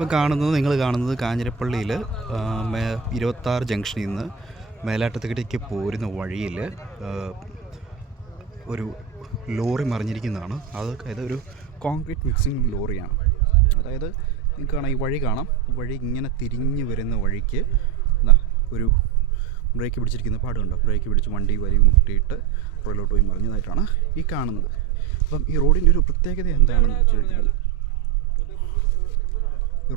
നിങ്ങൾ കാണുന്നത് കാഞ്ഞിരപ്പള്ളിയിൽ 26 ജംഗ്ഷനിൽ നിന്ന് മേലാറ്റത്തേക്ക് പോരുന്ന വഴിയിൽ ഒരു ലോറി മറിഞ്ഞിരിക്കുന്നതാണ്. അതായത് ഒരു കോൺക്രീറ്റ് മിക്സിംഗ് ലോറിയാണ്. അതായത് നിങ്ങൾക്ക് കാണാം, ഈ വഴി കാണാം. വഴി ഇങ്ങനെ തിരിഞ്ഞ് വരുന്ന വഴിക്ക് ഒരു ബ്രേക്ക് പിടിച്ചിരിക്കുന്ന പാടുണ്ടോ? ബ്രേക്ക് പിടിച്ച് വണ്ടി വരി മുട്ടിയിട്ട് റോഡിലോട്ട് പോയി മറിഞ്ഞതായിട്ടാണ് ഈ കാണുന്നത്. അപ്പം ഈ റോഡിൻ്റെ ഒരു പ്രത്യേകത എന്താണെന്ന് വെച്ച് കഴിഞ്ഞാൽ,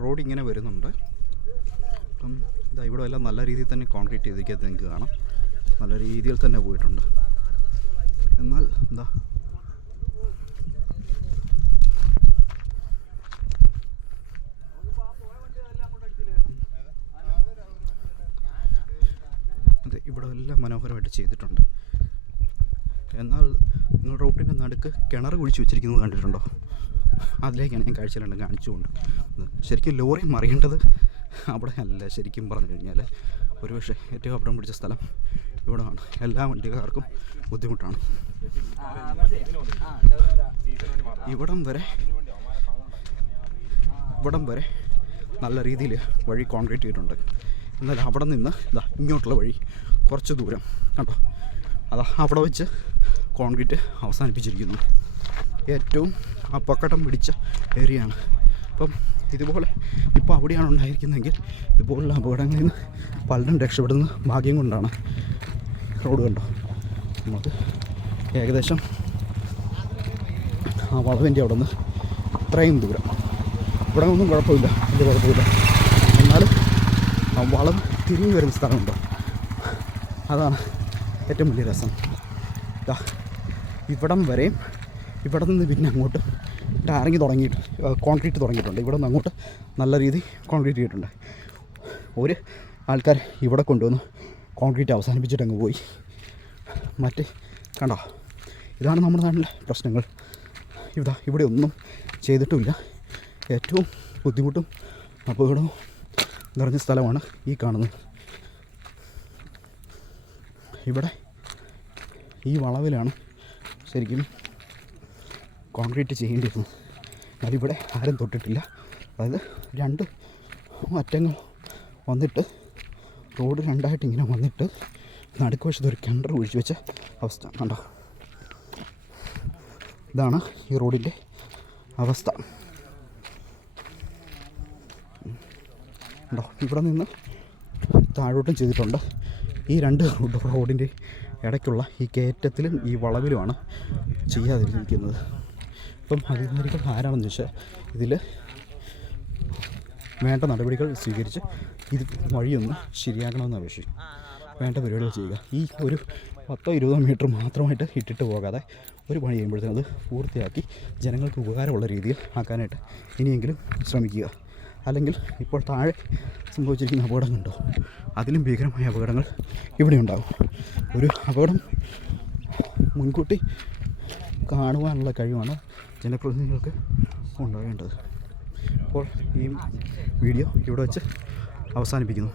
റോഡ് ഇങ്ങനെ വരുന്നുണ്ട്. അപ്പം ഇവിടെ എല്ലാം നല്ല രീതിയിൽ തന്നെ കോൺക്രീറ്റ് ചെയ്തിരിക്കുന്നത് നിങ്ങൾക്ക് കാണാം. നല്ല രീതിയിൽ തന്നെ പോയിട്ടുണ്ട്. എന്നാൽ ഇവിടെ എല്ലാം മനോഹരമായിട്ട് ചെയ്തിട്ടുണ്ട്. എന്നാൽ നിങ്ങൾ റോഡിൻ്റെ നടുക്ക് കിണർ കുഴിച്ച് വെച്ചിരിക്കുന്നത് കണ്ടിട്ടുണ്ടോ? അതിലേക്കാണ് ഞാൻ കാഴ്ചയിലുണ്ട് കാണിച്ചുകൊണ്ട്. ശരിക്കും ലോറി മറിയേണ്ടത് അവിടെ അല്ല. ശരിക്കും പറഞ്ഞു കഴിഞ്ഞാൽ ഒരുപക്ഷെ ഏറ്റവും അപകടം പിടിച്ച സ്ഥലം ഇവിടെ ആണ്. എല്ലാ വണ്ടിക്കാർക്കും ബുദ്ധിമുട്ടാണ്. ഇവിടം വരെ നല്ല രീതിയിൽ വഴി കോൺക്രീറ്റ് ചെയ്തിട്ടുണ്ട്. എന്നാൽ അവിടെ നിന്ന് ഇങ്ങോട്ടുള്ള വഴി കുറച്ച് ദൂരം കണ്ടോ, അവിടെ വെച്ച് കോൺക്രീറ്റ് അവസാനിപ്പിച്ചിരിക്കുന്നു. ഏറ്റവും അപകടം പിടിച്ച ഏരിയയാണ്. അപ്പം ഇതുപോലെ ഇപ്പോൾ അവിടെയാണ് ഉണ്ടായിരിക്കുന്നതെങ്കിൽ ഇതുപോലുള്ള അപകടങ്ങളിൽ നിന്ന് പലരും രക്ഷപ്പെടുന്ന ഭാഗ്യം കൊണ്ടാണ്. റോഡ് കണ്ടോ, നമുക്ക് ഏകദേശം ആ വളവിൻ്റെ അവിടെ നിന്ന് ഇത്രയും ദൂരം. ഇവിടെ ഒന്നും കുഴപ്പമില്ല, വലിയ കുഴപ്പമില്ല. എന്നാൽ ആ വളം തിരിഞ്ഞു വരുന്ന സ്ഥലമുണ്ടോ, അതാണ് ഏറ്റവും വലിയ രസം. ഇവിടം വരെയും ഇവിടെ നിന്ന് പിന്നെ അങ്ങോട്ട് ടാറിങ് തുടങ്ങിയിട്ട് കോൺക്രീറ്റ് തുടങ്ങിയിട്ടുണ്ട്. ഇവിടെ നിന്ന് അങ്ങോട്ട് നല്ല രീതിയിൽ കോൺക്രീറ്റ് ചെയ്തിട്ടുണ്ട്. ഒരു ആൾക്കാർ ഇവിടെ കൊണ്ടുവന്ന് കോൺക്രീറ്റ് അവസാനിപ്പിച്ചിട്ട് അങ്ങ് പോയി. മറ്റേ കണ്ടോ, ഇതാണ് നമ്മുടെ നാട്ടിലെ പ്രശ്നങ്ങൾ. ഇവിടെ ഒന്നും ചെയ്തിട്ടുമില്ല. ഏറ്റവും ബുദ്ധിമുട്ടും അപകടവും നിറഞ്ഞ സ്ഥലമാണ് ഈ കാണുന്നത്. ഇവിടെ ഈ വളവിലാണ് ശരിക്കും കോൺക്രീറ്റ് ചെയ്യേണ്ടിയിരുന്നത്. അതിവിടെ ആരും തൊട്ടിട്ടില്ല. അതായത് രണ്ട് അറ്റങ്ങൾ വന്നിട്ട് റോഡ് രണ്ടായിട്ട് ഇങ്ങനെ വന്നിട്ട് നടുക്ക് വശത്ത് ഒരു കിണർ ഒഴിച്ച് വെച്ച അവസ്ഥ കണ്ടോ. ഇതാണ് ഈ റോഡിൻ്റെ അവസ്ഥ. കണ്ടോ, ഇവിടെ നിന്ന് താഴോട്ടും ചെയ്തിട്ടുണ്ട്. ഈ രണ്ട് റോഡിൻ്റെ ഇടയ്ക്കുള്ള ഈ കയറ്റത്തിലും ഈ വളവിലുമാണ് ചെയ്യാതിരിക്കുന്നത്. ഇപ്പം അധികാരികൾ ആരാണെന്ന് വെച്ചാൽ ഇതിൽ വേണ്ട നടപടികൾ സ്വീകരിച്ച് ഇത് വഴിയൊന്ന് ശരിയാക്കണമെന്ന് അപേക്ഷിക്കും. വേണ്ട പരിപാടികൾ ചെയ്യുക. ഈ ഒരു 10-20 മീറ്റർ മാത്രമായിട്ട് ഇട്ടിട്ട് പോകാതെ ഒരു പണി ചെയ്യുമ്പോഴത്തേക്കും അത് പൂർത്തിയാക്കി ജനങ്ങൾക്ക് ഉപകാരമുള്ള രീതിയിൽ ആക്കാനായിട്ട് ഇനിയെങ്കിലും ശ്രമിക്കുക. അല്ലെങ്കിൽ ഇപ്പോൾ താഴെ സംഭവിച്ചിരിക്കുന്ന അപകടങ്ങളുണ്ടോ, അതിലും ഭീകരമായ അപകടങ്ങൾ ഇവിടെ ഉണ്ടാകും. ഒരു അപകടം മുൻകൂട്ടി കാണുവാനുള്ള കഴിവാണ് ജനപ്രതിനിധികൾക്ക് ഉണ്ടാകേണ്ടത്. അപ്പോൾ ഈ വീഡിയോ ഇവിടെ വെച്ച് അവസാനിപ്പിക്കുന്നു.